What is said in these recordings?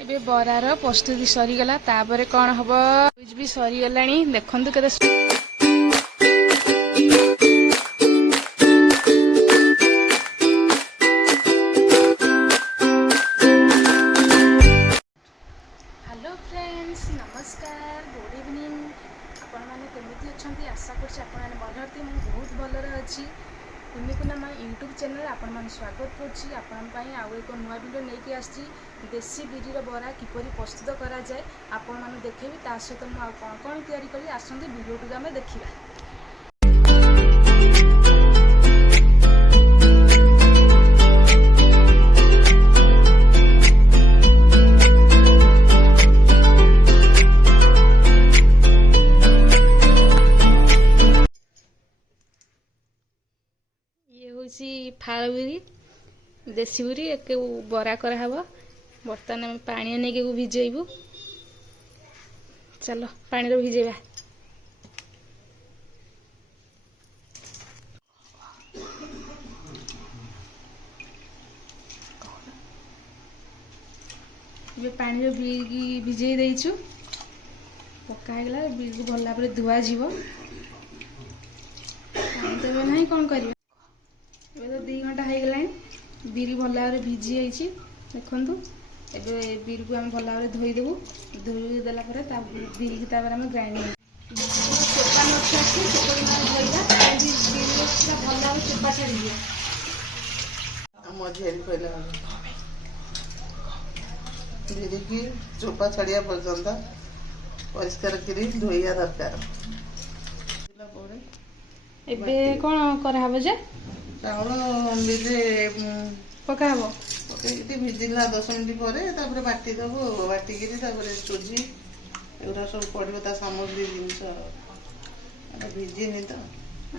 ଏବେ ବରାର ପ୍ରସ୍ତୁତି ସରିଗଲା। ତାପରେ କ'ଣ ହବ ବି ସରିଗଲାଣି। ଦେଖନ୍ତୁ କେତେ हेलो फ्रेंड्स, नमस्कार, गुड इवनिंग। आपण मैंने केमिति अच्छी आशा करछि आपण मैंने भल थे। मुझे बहुत भलरे अच्छी। कुनिकुना माँ यूट्यूब चैनल आपण मैंने स्वागत करुँची। आपण आउ एक नुआ वीडियो लेके आसी देसी बिरीर बरा किपरि प्रस्तुत करा जाए आपण मैंने देखेबी। ता सहित मुझे आउ कौन कौन तैयारी करी आसंती वीडियो आम देखा। फाड़ बिरी देसी बिरी एक बरा कराहब। बर्तमान आम पानी नहीं भिजेबू। चलो पानी भिजेबा। पानी बिरी भिजे देचु पकागला। बिरी को भल भाव धुआ जीव। पानी देवे ना कौन कर। ये तो 2 घंटा हो गला। बिरी भल भाव भिजी जाइए। देखु एबे बिरी को आम भल भाव धोईदेबू। धोईदेला बिरी की आम ग्राइंडिंग चोपा नछी धोइबा। भल भाव चोपा छाड़ी बिरी की चोपा छाड़िया पर्यंत परिष्कार करी धोइया दरकार। एबे कौन कराहब जे चाउल बिरे पकाहब। पकईकि भिजिला 10 मिनिट पर बाटी देव। बाटिकी सुजी एगुरा सब पड़ो ता सामग्री जिनस भिजिनी तो।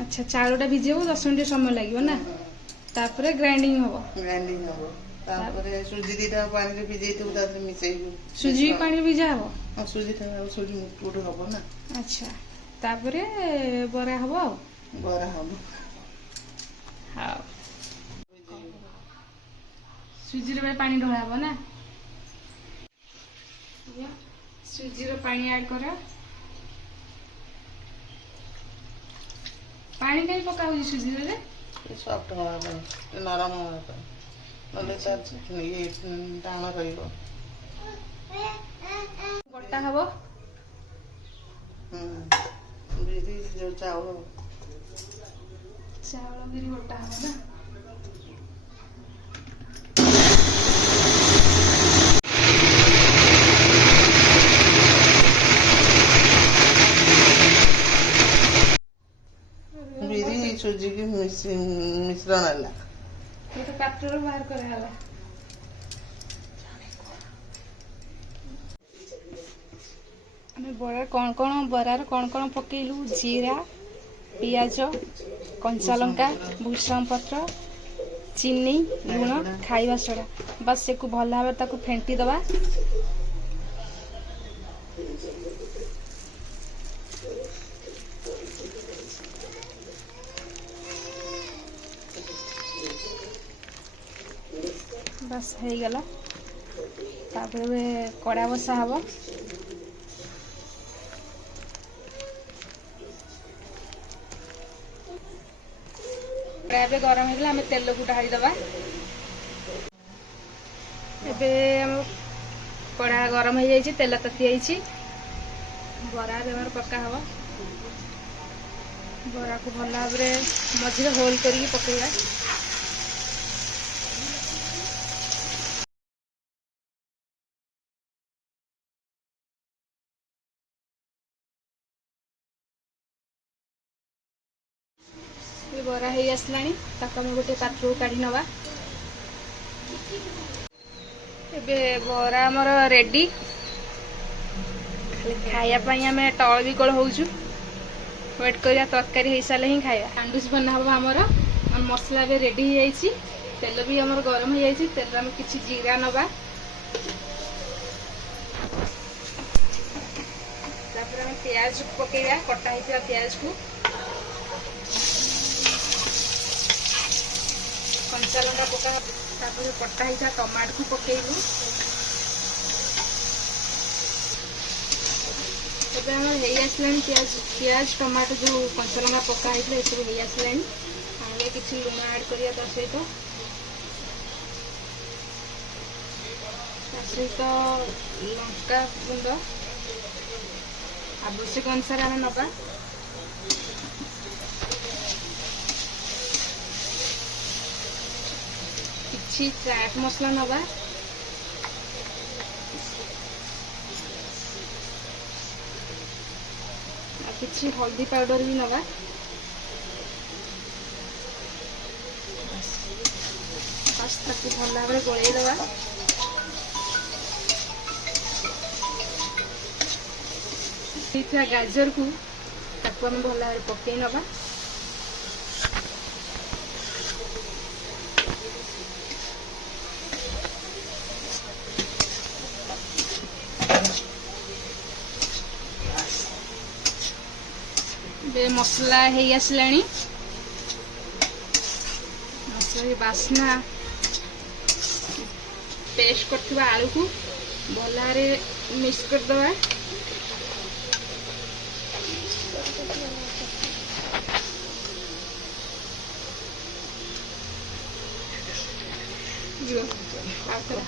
अच्छा चाउलटा भिजेब 10 मिनिट समय लगे ना। तापर ग्राइंडिंग हम। ग्राइंडिंग हम। तापर सुजी दीटा पानी रे भिजै तू ता मिसेइबू। सुजी पानी भिजा हम। हां सुजी मुठ हबो ना। अच्छा तापर बरा हबो। बरा हबो। हाँ सुजी रे पानी ढलाब ना। सुजी रे पानी ऐड कर। पानी कहीं पका हो सुजी रे सॉफ्ट हवा नरम हवा नले ये टाण रहिबो। बटा हबो। बिरी जो चाउल बिरी बटा हबो ना। बिरी सुजी की मिश्रण है। ये तो पात्र बाहर करे हला। हमें बड़ा कौन कौन पकेलु जीरा पियाज कंचा लंका भूषण पत्र चीनी लुण खाइबा सोडा बस से भल भाव ताकू फेंटी दबा। बस हो गला। तापर कड़ा बसा हम। कड़ा गरम हो गला। आम तेल को ढाई दबा। एबे कड़ा गरम हो जाइए। तेल तती जाइए। बरा पका हम। बरा को भल भाव मझे होल करके पकेगा। ये बरा हो आसलानी। ताकू गोटे पात्र को काढ़ी नवा। एबे बरा आमर रेडी। खायापाई आम टल विकल होचु। वेट करिया तरकारी हो सारे ही खाया। सैंडविच बना हम आमर। मसला भी रेडी हो जाइए। तेल भी आमर गरम हो जाइए। तेल आम किसी जीरा नवा। तापर आम प्याज पकेगा। कटा होता प्याज को कंचा लंका पका। तापर कटा होता टमाटो को पकेलु। ଏବେ ଆମର ହେଇ ଆସିଲାଣି ପିଆଜ ଟମାଟୋ ଯେଉଁ କଞ୍ଚା ଲଙ୍କା ପକା ହେଇଥିଲା ଏସବୁ ହେଇ ଆସିଲାଣି। ଆମେ କିଛି ଲୁଣ ଆଡ଼୍ କରିବା ତା ସହିତ ଲଙ୍କା ଗୁଣ୍ଡ ଆବଶ୍ୟକ ଅନୁସାରେ ଆମେ ନେବା। କିଛି ଚାଟ୍ ମସଲା ନେବା। ଆଉ କିଛି ହଳଦୀ ପାଉଡର ବି ନେବା। ତାକୁ ଭଲ ଭାବରେ ଗୋଳେଇ ଦେବା। ହେଇଥିବା ଗାଜରକୁ ତାକୁ ଆମେ ଭଲ ଭାବରେ ପକେଇ ନେବା। ଏବେ ମସଲା ହେଇ ଆସିଲାଣି। ମସଲା ବାସ୍ନା ପେଷ୍ଟ କରିଥିବା ଆଳୁକୁ ଭଲ ଭାବରେ ମିକ୍ସ କରିଦେବା।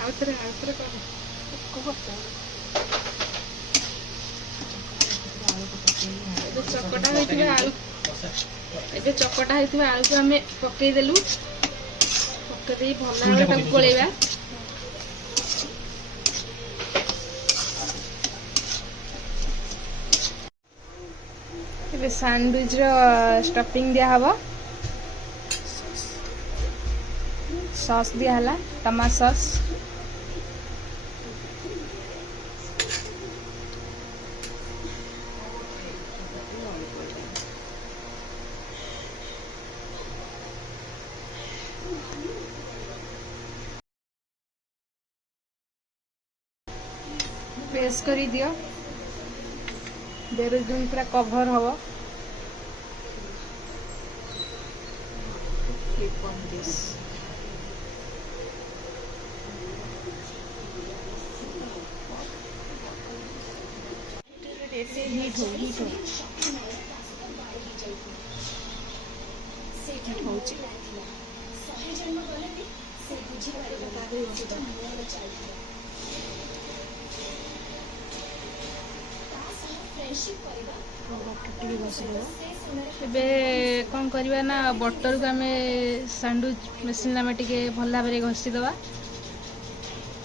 ଆଉଥରେ ଏବେ ଚକଟା ହେଇଥିବା ଆଳୁକୁ ଆମେ ପକେଇଦେଲୁ। ପକେଇ ଦେଇ ଭଲ ଭାବରେ ତାକୁ ଗୋଳେଇବା। ଏବେ ସାଣ୍ଡୱିଚର ଷ୍ଟଫିଂ ଦିଆହବ। ସସ୍ ଦିଆହେଲା, ଟମାଟୋ ସସ୍। प्रेस करी दियो। देर दिन पूरा कभर हब। Clip on this. हीट हो ଏବେ କ'ଣ କରିବା ନା ବଟରକୁ ଆମେ ସାଣ୍ଡୱିଚ ମେସିନ୍ ଆମେ ଟିକେ ଭଲ ଭାବରେ ଘଷିଦେବା।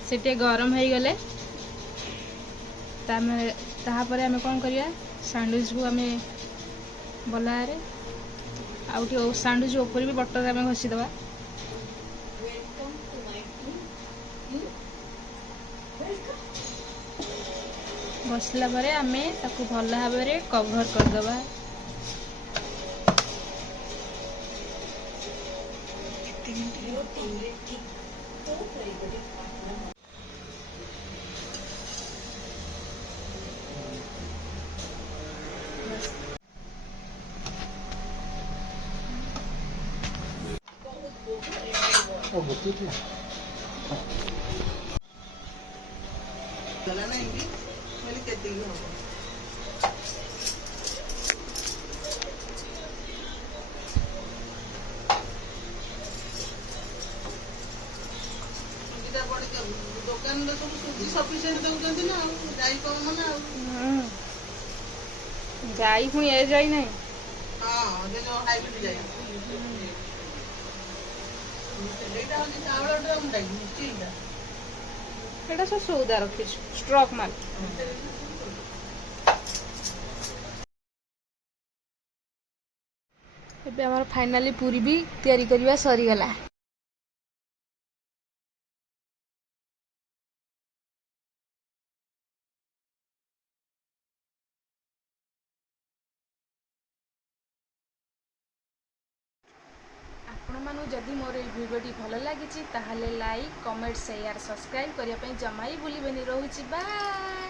ସେ ଟିକେ ଗରମ ହେଇଗଲେ ତାପରେ ଆମେ କ'ଣ କରିବା ସାଣ୍ଡୱିଚକୁ ଆମେ ଭଲ ଭାବରେ ଆଉ ଟିକେ ସାଣ୍ଡୱିଚ ଉପରେ ବି ବଟର ଆମେ ଘଷିଦେବା। घषिला परे आमे ताकू भल भाव कभर करदबा। दुकान सब सुजी सफिशिएंट दउचंती ना जाई कम ना जाई पुणी ए जाई नहीं। हां जे जो हाइब्रिड जाई एटा होची चावल ड्रम डाई चीला एटा सब सौदा रखी स्टॉक माल। एबे हमर फाइनली पूरी भी तैयारी करबा सरी गला। आपनमानू जदि मोर ए वीडियोटी भल लगी ताहले लाइक कमेंट शेयर सब्सक्राइब करने जमा ही भूलिबेनी। रहूची बाय।